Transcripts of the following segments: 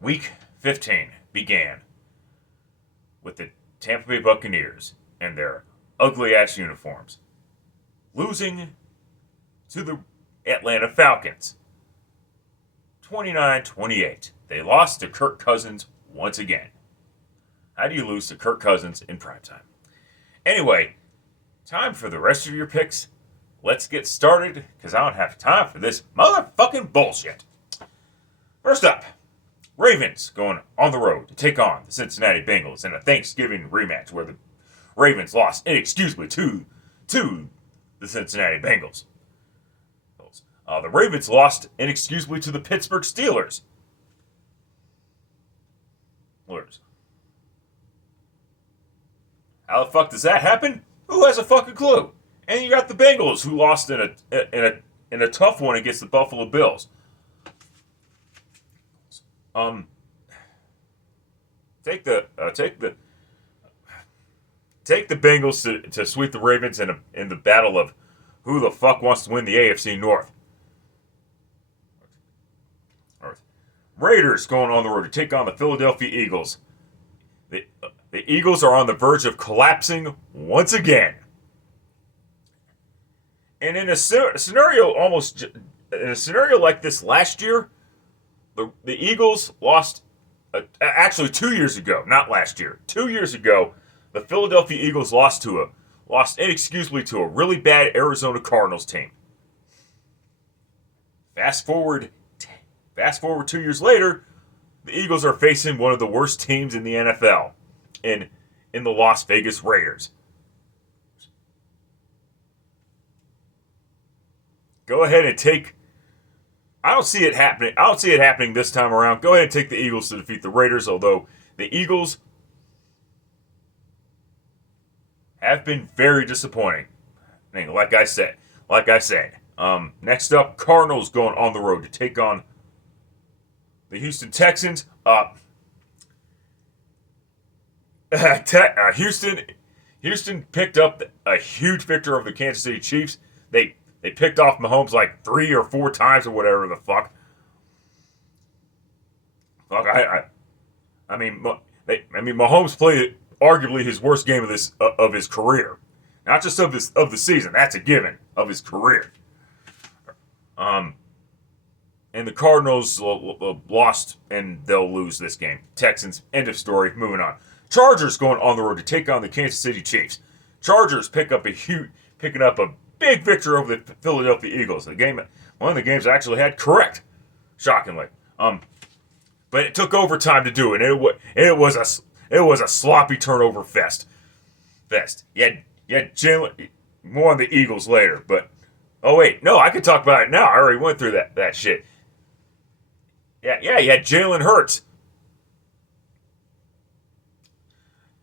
Week 15 began with the Tampa Bay Buccaneers and their ugly ass uniforms losing to the Atlanta Falcons 29-28. They lost to Kirk Cousins once again. How do you lose to Kirk Cousins in primetime? Anyway, time for the rest of your picks. Let's get started because I don't have time for this motherfucking bullshit. First up, Ravens going on the road to take on the Cincinnati Bengals in a Thanksgiving rematch where the Ravens lost inexcusably to the Cincinnati Bengals. The Ravens lost inexcusably to the Pittsburgh Steelers. How the fuck does that happen? Who has a fucking clue? And you got the Bengals who lost in a tough one against the Buffalo Bills. Take the Bengals to sweep the Ravens in the battle of who the fuck wants to win the AFC North. Raiders going on the road to take on the Philadelphia Eagles. The Eagles are on the verge of collapsing once again. And in a scenario like this last year, the Eagles lost. Actually, 2 years ago, not last year. 2 years ago, the Philadelphia Eagles lost inexcusably to a really bad Arizona Cardinals team. Fast forward 2 years later, the Eagles are facing one of the worst teams in the NFL, in the Las Vegas Raiders. Go ahead and take. I don't see it happening this time around. Go ahead and take the Eagles to defeat the Raiders, although the Eagles have been very disappointing. Like I said. Next up, Cardinals going on the road to take on the Houston Texans. Houston picked up a huge victory over the Kansas City Chiefs. They picked off Mahomes like 3 or 4 times or whatever the fuck. Mahomes played arguably his worst game of his career, not just of the season. That's a given of his career. And the Cardinals lost, and they'll lose this game. Texans, end of story. Moving on. Chargers going on the road to take on the Kansas City Chiefs. Chargers picking up a big victory over the Philadelphia Eagles. One of the games I actually had correct, shockingly. But it took overtime to do it. And it was a sloppy turnover fest. You had Jalen. More on the Eagles later, but oh wait, no, I can talk about it now. I already went through that shit. Yeah, you had Jalen Hurts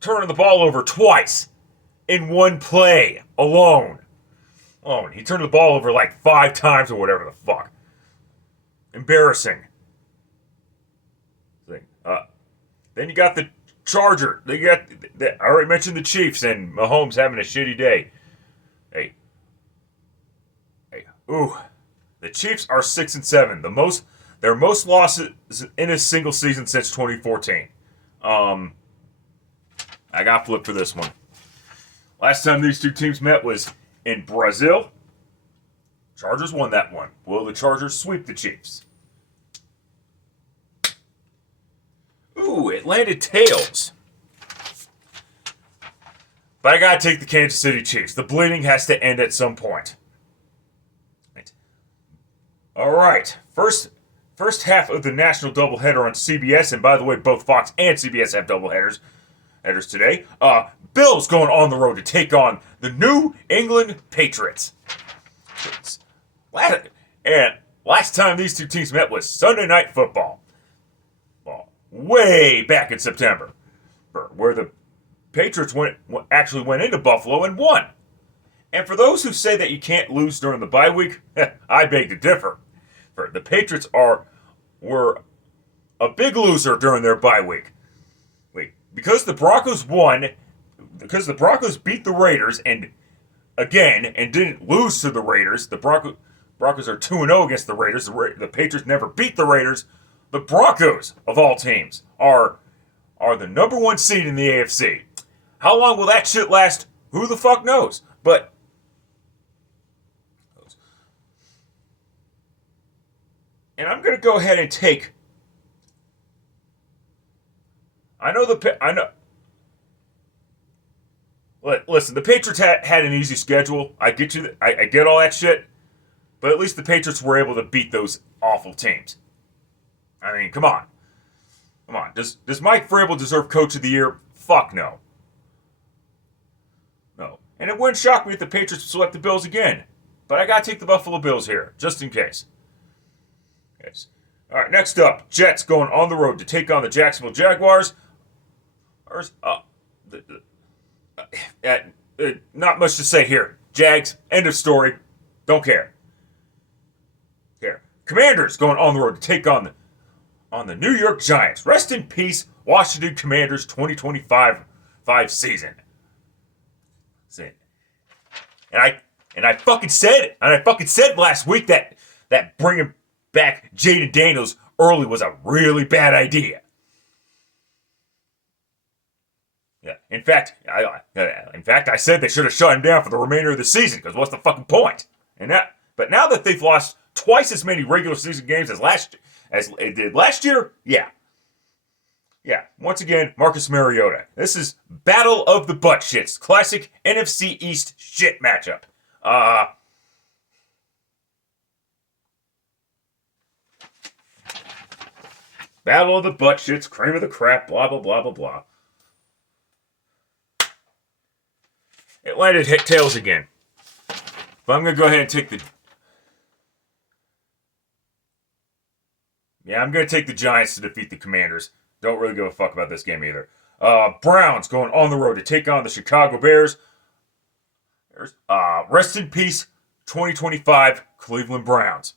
turning the ball over twice in one play alone. Oh, and he turned the ball over like 5 times or whatever the fuck. Embarrassing. Then you got the Charger. I already mentioned the Chiefs and Mahomes having a shitty day. Hey. The Chiefs are 6-7. Their most losses in a single season since 2014. I got flipped for this one. Last time these two teams met was in Brazil. Chargers won that one. Will the Chargers sweep the Chiefs? It landed tails. But I gotta take the Kansas City Chiefs. The bleeding has to end at some point. Alright. First half of the national doubleheader on CBS, and by the way, both Fox and CBS have doubleheaders today. Bills going on the road to take on the New England Patriots. And last time these two teams met was Sunday Night Football. Way back in September, where the Patriots actually went into Buffalo and won. And for those who say that you can't lose during the bye week, I beg to differ. The Patriots were a big loser during their bye week. Because the Broncos beat the Raiders and didn't lose to the Raiders. The Broncos are 2-0 against the Raiders. The Patriots never beat the Raiders. The Broncos, of all teams, are the number one seed in the AFC. How long will that shit last? Who the fuck knows? But and I'm gonna go ahead and take. I know. Listen, the Patriots had an easy schedule. I get you. I get all that shit. But at least the Patriots were able to beat those awful teams. I mean, come on. Come on. Does Mike Vrabel deserve Coach of the Year? Fuck no. No. And it wouldn't shock me if the Patriots select the Bills again. But I gotta take the Buffalo Bills here, just in case. Yes. All right, next up, Jets going on the road to take on the Jacksonville Jaguars. Not much to say here. Jags, end of story. Don't care. Commanders going on the road to take on the New York Giants. Rest in peace, Washington Commanders 2025 season. And I fucking said last week that bringing back Jaden Daniels early was a really bad idea. Yeah. In fact, I said they should have shut him down for the remainder of the season because what's the fucking point? But now that they've lost twice as many regular season games as they did last year, yeah. Once again, Marcus Mariota. This is Battle of the Butt Shits, classic NFC East shit matchup. Battle of the Butt Shits, cream of the crap, blah blah blah blah blah. It landed hit tails again. But I'm gonna go ahead and take the. Yeah, I'm going to take the Giants to defeat the Commanders. Don't really give a fuck about this game either. Browns going on the road to take on the Chicago Bears. Rest in peace, 2025 Cleveland Browns.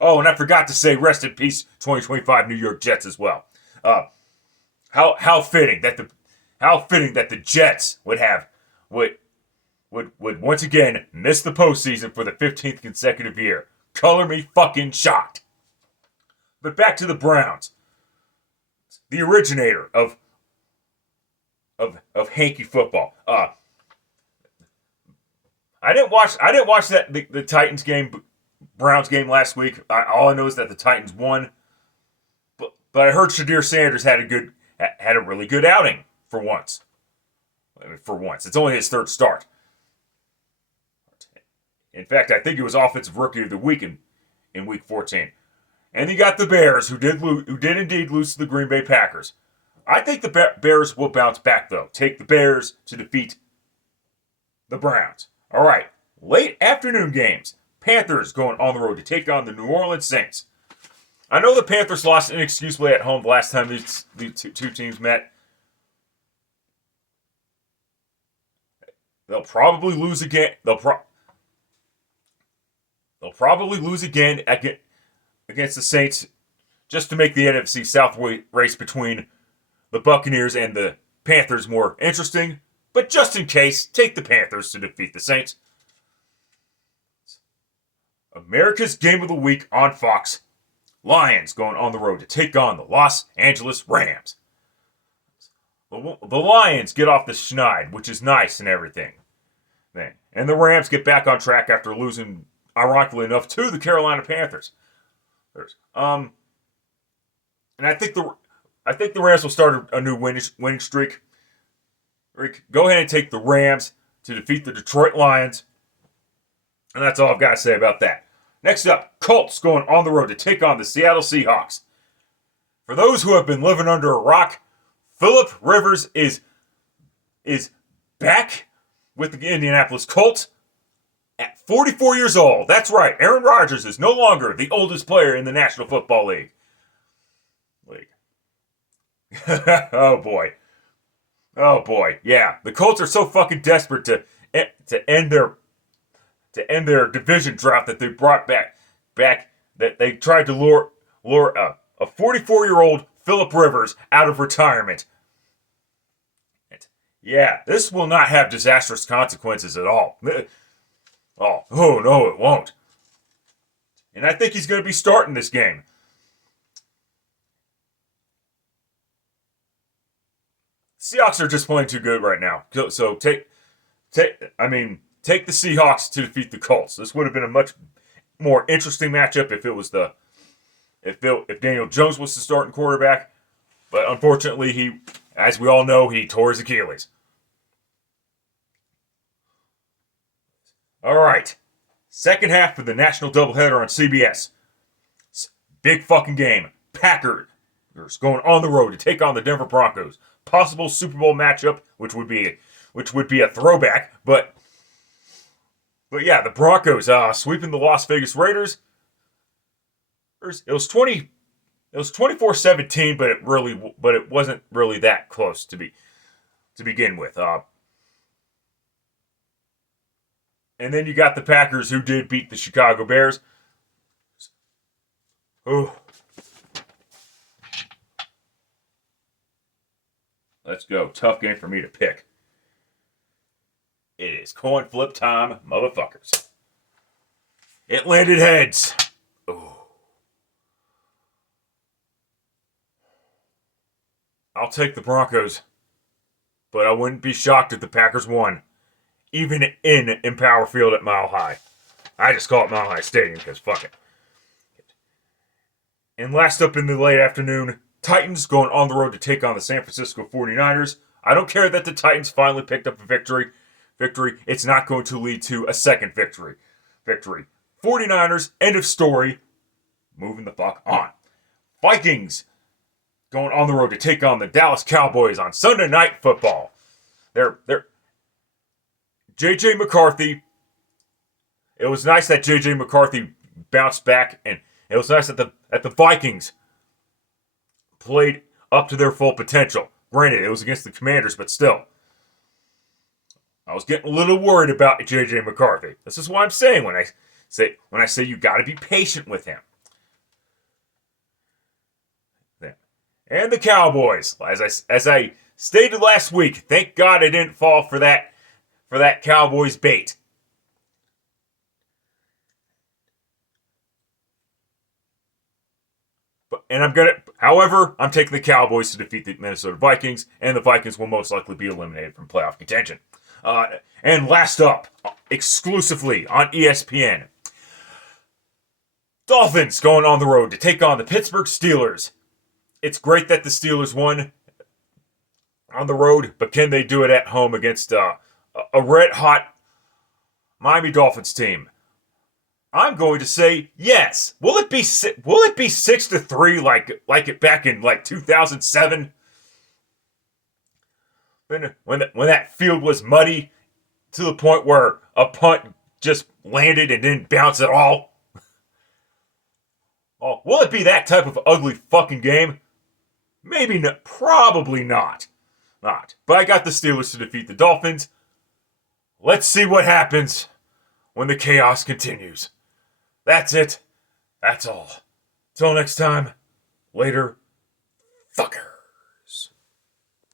Oh, and I forgot to say rest in peace, 2025 New York Jets as well. How fitting that the Jets would once again miss the postseason for the 15th consecutive year. Color me fucking shocked. But back to the Browns. The originator of hanky football. I didn't watch the Titans game, Browns game last week. All I know is that the Titans won. But I heard Shadir Sanders had a really good outing for once. It's only his third start. In fact, I think it was Offensive Rookie of the Week in Week 14. And you got the Bears, who did indeed lose to the Green Bay Packers. I think the Bears will bounce back, though. Take the Bears to defeat the Browns. All right, late afternoon games. Panthers going on the road to take on the New Orleans Saints. I know the Panthers lost inexcusably at home the last time these two teams met. They'll probably lose again. They'll probably lose again against the Saints just to make the NFC South race between the Buccaneers and the Panthers more interesting. But just in case, take the Panthers to defeat the Saints. America's Game of the Week on Fox. Lions going on the road to take on the Los Angeles Rams. The Lions get off the schneid, which is nice and everything. And the Rams get back on track after losing, ironically enough, to the Carolina Panthers. And I think the Rams will start a new winning streak. Rick, go ahead and take the Rams to defeat the Detroit Lions. And that's all I've got to say about that. Next up, Colts going on the road to take on the Seattle Seahawks. For those who have been living under a rock, Phillip Rivers is back with the Indianapolis Colts at 44 years old. That's right, Aaron Rodgers is no longer the oldest player in the National Football League. Oh boy, yeah. The Colts are so fucking desperate to end their division drought that they brought back that they tried to lure a 44-year-old Phillip Rivers out of retirement. Yeah, this will not have disastrous consequences at all. Oh no, it won't. And I think he's going to be starting this game. Seahawks are just playing too good right now. So take the Seahawks to defeat the Colts. This would have been a much more interesting matchup if Daniel Jones was the starting quarterback. But unfortunately, as we all know, he tore his Achilles. All right. Second half of the national doubleheader on CBS. Big fucking game. Packers going on the road to take on the Denver Broncos. Possible Super Bowl matchup, which would be a throwback, but yeah, the Broncos sweeping the Las Vegas Raiders. It was 24-17, but it wasn't really that close to begin with. And then you got the Packers, who did beat the Chicago Bears. Oh. Let's go. Tough game for me to pick. It is coin flip time, motherfuckers. It landed heads. Oh. I'll take the Broncos, but I wouldn't be shocked if the Packers won, even in Empower Field at Mile High. I just call it Mile High Stadium because fuck it. And last up in the late afternoon, Titans going on the road to take on the San Francisco 49ers. I don't care that the Titans finally picked up a victory. It's not going to lead to a second victory. 49ers, end of story. Moving the fuck on. Vikings going on the road to take on the Dallas Cowboys on Sunday Night Football. They're J.J. McCarthy. It was nice that J.J. McCarthy bounced back, and it was nice that the Vikings played up to their full potential. Granted, it was against the Commanders, but still. I was getting a little worried about J.J. McCarthy. This is what I'm saying when I say you got to be patient with him. And the Cowboys, as I stated last week, thank God I didn't fall for that Cowboys bait. However, I'm taking the Cowboys to defeat the Minnesota Vikings, and the Vikings will most likely be eliminated from playoff contention. And last up, exclusively on ESPN, Dolphins going on the road to take on the Pittsburgh Steelers. It's great that the Steelers won on the road, but can they do it at home against a red-hot Miami Dolphins team? I'm going to say yes. Will it be 6-3 like it back in 2007 when that field was muddy to the point where a punt just landed and didn't bounce at all? Oh, will it be that type of ugly fucking game? Maybe not. Probably not. But I got the Steelers to defeat the Dolphins. Let's see what happens when the chaos continues. That's it. That's all. Till next time. Later. Fucker.